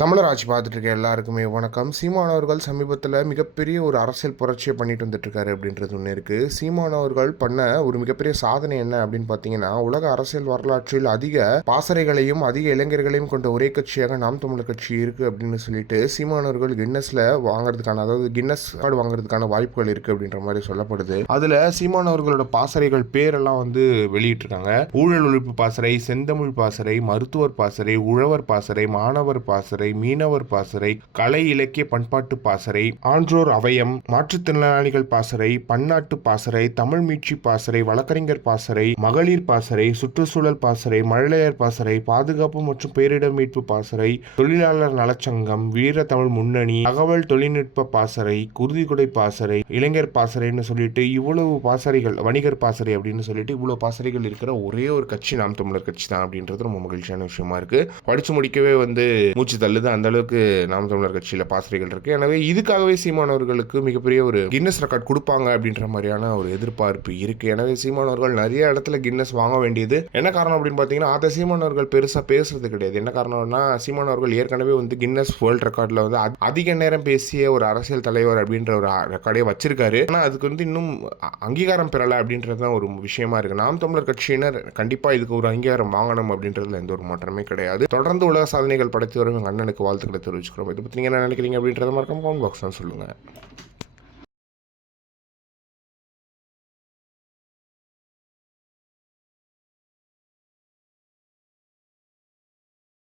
தமிழர் ஆட்சி பார்த்துட்டு இருக்க எல்லாருக்குமே வணக்கம். சீமான் அவர்கள் சமீபத்தில் மிகப்பெரிய ஒரு அரசியல் புரட்சியை பண்ணிட்டு வந்துட்டு இருக்காரு அப்படின்றது ஒன்று இருக்கு. சீமான் அவர்கள் பண்ண ஒரு மிகப்பெரிய சாதனை என்ன அப்படின்னு பார்த்தீங்கன்னா, உலக அரசியல் வரலாற்றில் அதிக பாசறைகளையும் அதிக இளைஞர்களையும் கொண்ட ஒரே கட்சியாக நாம் தமிழர் கட்சி இருக்கு அப்படின்னு சொல்லிட்டு சீமான் அவர்கள் கின்னஸ்ல வாங்குறதுக்கான, அதாவது கின்னஸ் கார்டு வாங்குறதுக்கான வாய்ப்புகள் இருக்கு அப்படின்ற மாதிரி சொல்லப்படுது. அதுல சீமான் அவர்களோட பாசறைகள் பேரெல்லாம் வெளியிட்டிருக்காங்க. ஊழல் ஒழிப்பு பாசறை, செந்தமிழ் பாசறை, மருத்துவர் பாசறை, உழவர் பாசறை, மாணவர் பாசறை, மீனவர் பாசறை, கலை இலக்கிய பண்பாட்டு பாசறை, ஆன்றோர் அவயம், மாற்றுத்திறனாளிகள் பாசறை, பன்னாட்டு பாசறை, தமிழ் மீட்சி பாசறை, வழக்கறிஞர் பாசறை, மகளிர் பாசறை, சுற்றுச்சூழல் பாசறை, மழலையர் பாசறை, பாதுகாப்பு மற்றும் பேரிடர் மீட்பு பாசறை, தொழிலாளர் நலச்சங்கம், வீர தமிழ் முன்னணி, தகவல் தொழில்நுட்ப பாசறை, குருதிக்குடை பாசறை, இளைஞர் பாசறைன்னு சொல்லிட்டு இவ்வளவு பாசறைகள், வணிகர் பாசறை அப்படின்னு சொல்லிட்டு இவ்வளவு பாசறைகள் இருக்கிற ஒரே ஒரு கட்சி நாம் தமிழர் கட்சி தான் அப்படின்றது ரொம்ப மகிழ்ச்சியான விஷயமா இருக்கு. படிச்சு முடிக்கவே மூச்சு தள்ளுது. அந்த அளவுக்கு நாம் தமிழர் கட்சியில பாசறைகள் இருக்கு. எனவே இதுக்காகவே சீமான் அவர்களுக்கு மிகப்பெரிய ஒரு கின்னஸ் ரெக்கார்ட் கொடுப்பாங்க அப்படின்ற மாதிரியான ஒரு எதிர்பார்ப்பு இருக்கு. எனவே சீமான் அவர்கள் நிறைய இடத்துல கின்னஸ் வாங்க வேண்டியது என்ன காரணம் அப்படின்னு பாத்தீங்கன்னா, அதை சீமான் அவர்கள் பெருசா பேசுறது கிடையாது. என்ன காரணம்னா, சீமான் அவர்கள் ஏற்கனவே கின்னஸ் வேர்ல்ட் ரெக்கார்ட்ல அதிக நேரம் பேசிய ஒரு அரசியல் தலைவர் அப்படின்ற ஒரு ரெக்கார்டே வச்சிருக்காரு. ஆனா அதுக்கு இன்னும் அங்கீகாரம் பெறல அப்படின்றது தான் ஒரு விஷயமா இருக்கு. நாம் தமிழர் கட்சியினர் கண்டிப்பா இதுக்கு ஒரு அங்கீகாரம் வாங்கணும் அப்படின்றதுல எந்த ஒரு மாற்றமே கிடையாது. தொடர்ந்து உலக சாதனைகள் படைத்து வரும் எங்க அண்ணனுக்கு வாழ்த்துக்களை தெரிவிச்சுக்கிறோம். இதை பற்றி நீங்கள் என்ன நினைக்கிறீங்க அப்படின்றத மறக்காம கமெண்ட் பாக்ஸ் தான் சொல்லுங்கள்.